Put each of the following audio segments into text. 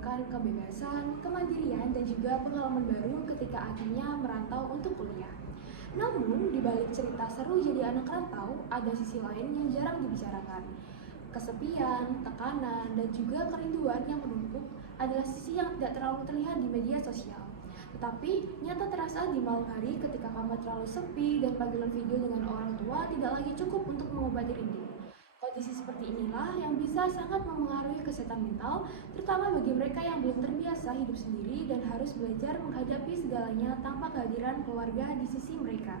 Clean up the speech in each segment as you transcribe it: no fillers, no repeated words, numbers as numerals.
merasakan kebebasan, kemandirian, dan juga pengalaman baru ketika akhirnya merantau untuk kuliah. Namun, di balik cerita seru jadi anak rantau, ada sisi lain yang jarang dibicarakan. Kesepian, tekanan, dan juga kerinduan yang menumpuk adalah sisi yang tidak terlalu terlihat di media sosial. Tetapi, nyata terasa di malam hari ketika kamar terlalu sepi dan panggilan video dengan orang tua tidak lagi cukup untuk mengobati rindu. Kondisi seperti inilah yang bisa sangat memengaruhi kesehatan mental, terutama bagi mereka yang belum terbiasa hidup sendiri dan harus belajar menghadapi segalanya tanpa kehadiran keluarga di sisi mereka.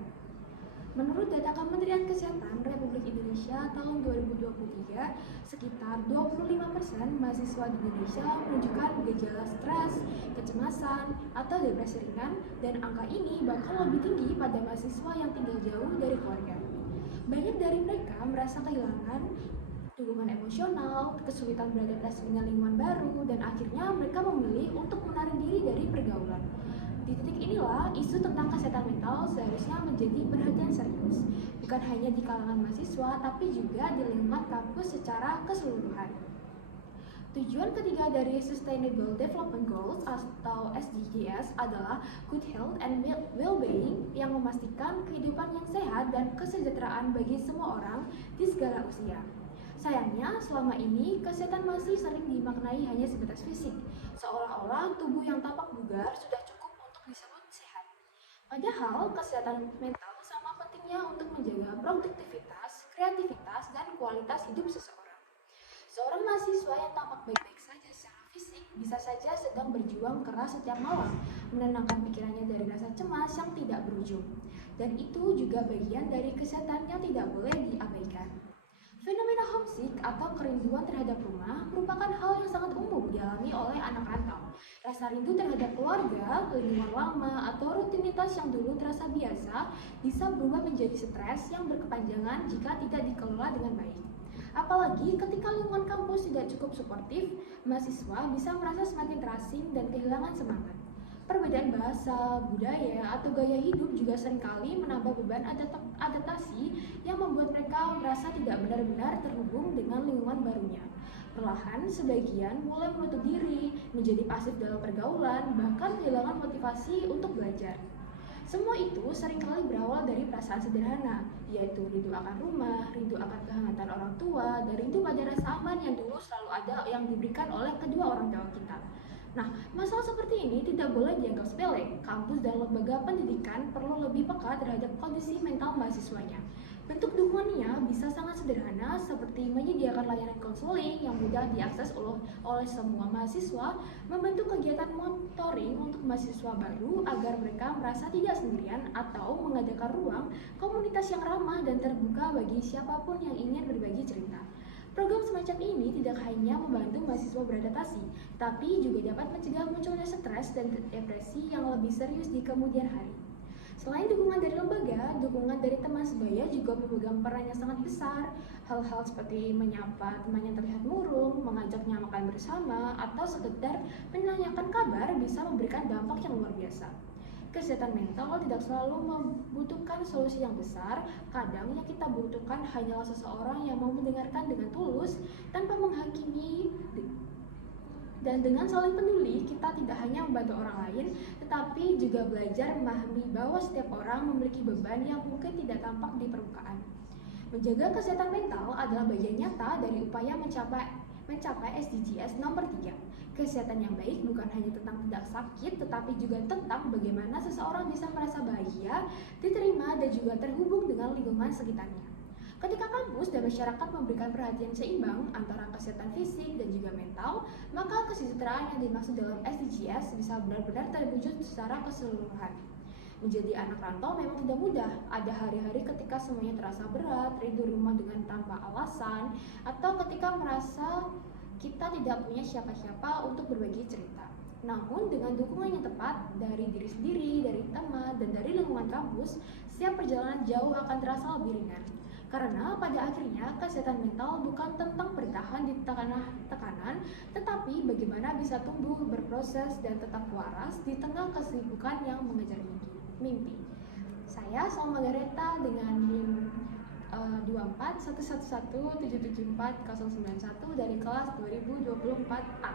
Menurut data Kementerian Kesehatan Republik Indonesia tahun 2023, sekitar 25% mahasiswa di Indonesia menunjukkan gejala stres, kecemasan, atau depresi ringan, dan angka ini bahkan lebih tinggi pada mahasiswa yang tinggal jauh dari keluarga. Banyak dari mereka merasa kehilangan dukungan emosional, kesulitan beradaptasi dengan lingkungan baru, dan akhirnya mereka memilih untuk menarik diri dari pergaulan. Di titik inilah, isu tentang kesehatan mental seharusnya menjadi perhatian serius, bukan hanya di kalangan mahasiswa, tapi juga di lingkungan kampus secara keseluruhan. Tujuan ketiga dari Sustainable Development Goals atau SDGs adalah Good Health and Well-being yang memastikan kehidupan yang sehat dan kesejahteraan bagi semua orang di segala usia. Sayangnya, selama ini kesehatan masih sering dimaknai hanya sebatas fisik, seolah-olah tubuh yang tampak bugar sudah cukup untuk disebut sehat. Padahal, kesehatan mental sama pentingnya untuk menjaga produktivitas, kreativitas, dan kualitas hidup seseorang. Seorang mahasiswa yang tampak baik-baik saja secara fisik bisa saja sedang berjuang keras setiap malam, menenangkan pikirannya dari rasa cemas yang tidak berujung. Dan itu juga bagian dari kesehatan yang tidak boleh diabaikan. Fenomena homesick atau kerinduan terhadap rumah merupakan hal yang sangat umum dialami oleh anak rantau. Rasa rindu terhadap keluarga, lingkungan lama, atau rutinitas yang dulu terasa biasa bisa berubah menjadi stres yang berkepanjangan jika tidak dikelola dengan baik. Apalagi ketika lingkungan kampus tidak cukup suportif, mahasiswa bisa merasa semakin terasing dan kehilangan semangat. Perbedaan bahasa, budaya, atau gaya hidup juga seringkali menambah beban adaptasi yang membuat mereka merasa tidak benar-benar terhubung dengan lingkungan barunya. Perlahan, sebagian mulai menutup diri, menjadi pasif dalam pergaulan, bahkan kehilangan motivasi untuk belajar. Semua itu seringkali berawal dari perasaan sederhana, yaitu rindu akan rumah, rindu akan kehangatan orang tua, dan rindu pada rasa aman yang dulu selalu ada yang diberikan oleh kedua orang tua kita. Nah, masalah seperti ini tidak boleh dianggap sepele. Kampus dan lembaga pendidikan perlu lebih peka terhadap kondisi mental mahasiswanya. Bentuk dukungannya bisa sangat sederhana seperti menyediakan layanan konseling yang mudah diakses oleh semua mahasiswa, membentuk kegiatan mentoring untuk mahasiswa baru agar mereka merasa tidak sendirian, atau mengadakan ruang komunitas yang ramah dan terbuka bagi siapapun yang ingin berbagi cerita. Program semacam ini tidak hanya membantu mahasiswa beradaptasi, tapi juga dapat mencegah munculnya stres dan depresi yang lebih serius di kemudian hari. Selain dukungan dari lembaga, dukungan dari teman sebaya juga memegang peran yang sangat besar. Hal-hal seperti menyapa teman yang terlihat murung, mengajaknya makan bersama, atau sekedar menanyakan kabar bisa memberikan dampak yang luar biasa. Kesehatan mental tidak selalu membutuhkan solusi yang besar. Kadang yang kita butuhkan hanyalah seseorang yang mau mendengarkan dengan tulus tanpa menghakimi. Dan dengan saling peduli, kita tidak hanya membantu orang lain, tetapi juga belajar memahami bahwa setiap orang memiliki beban yang mungkin tidak tampak di permukaan. Menjaga kesehatan mental adalah bagian nyata dari upaya mencapai SDGs nomor 3. Kesehatan yang baik bukan hanya tentang tidak sakit, tetapi juga tentang bagaimana seseorang bisa merasa bahagia, diterima, dan juga terhubung dengan lingkungan sekitarnya. Ketika kampus dan masyarakat memberikan perhatian seimbang antara kesehatan fisik dan juga mental, maka kesejahteraan yang dimaksud dalam SDGs bisa benar-benar terwujud secara keseluruhan. Menjadi anak rantau memang tidak mudah. Ada hari-hari ketika semuanya terasa berat, rindu rumah dengan tanpa alasan, atau ketika merasa kita tidak punya siapa-siapa untuk berbagi cerita. Namun dengan dukungan yang tepat dari diri sendiri, dari teman, dan dari lingkungan kampus, setiap perjalanan jauh akan terasa lebih ringan. Karena pada akhirnya kesehatan mental bukan tentang bertahan di tekanan, tetapi bagaimana bisa tumbuh, berproses, dan tetap waras di tengah kesibukan yang mengejar mimpi. Saya Salma Gareta dengan NIM 24 111 774 091 dari kelas 2024A.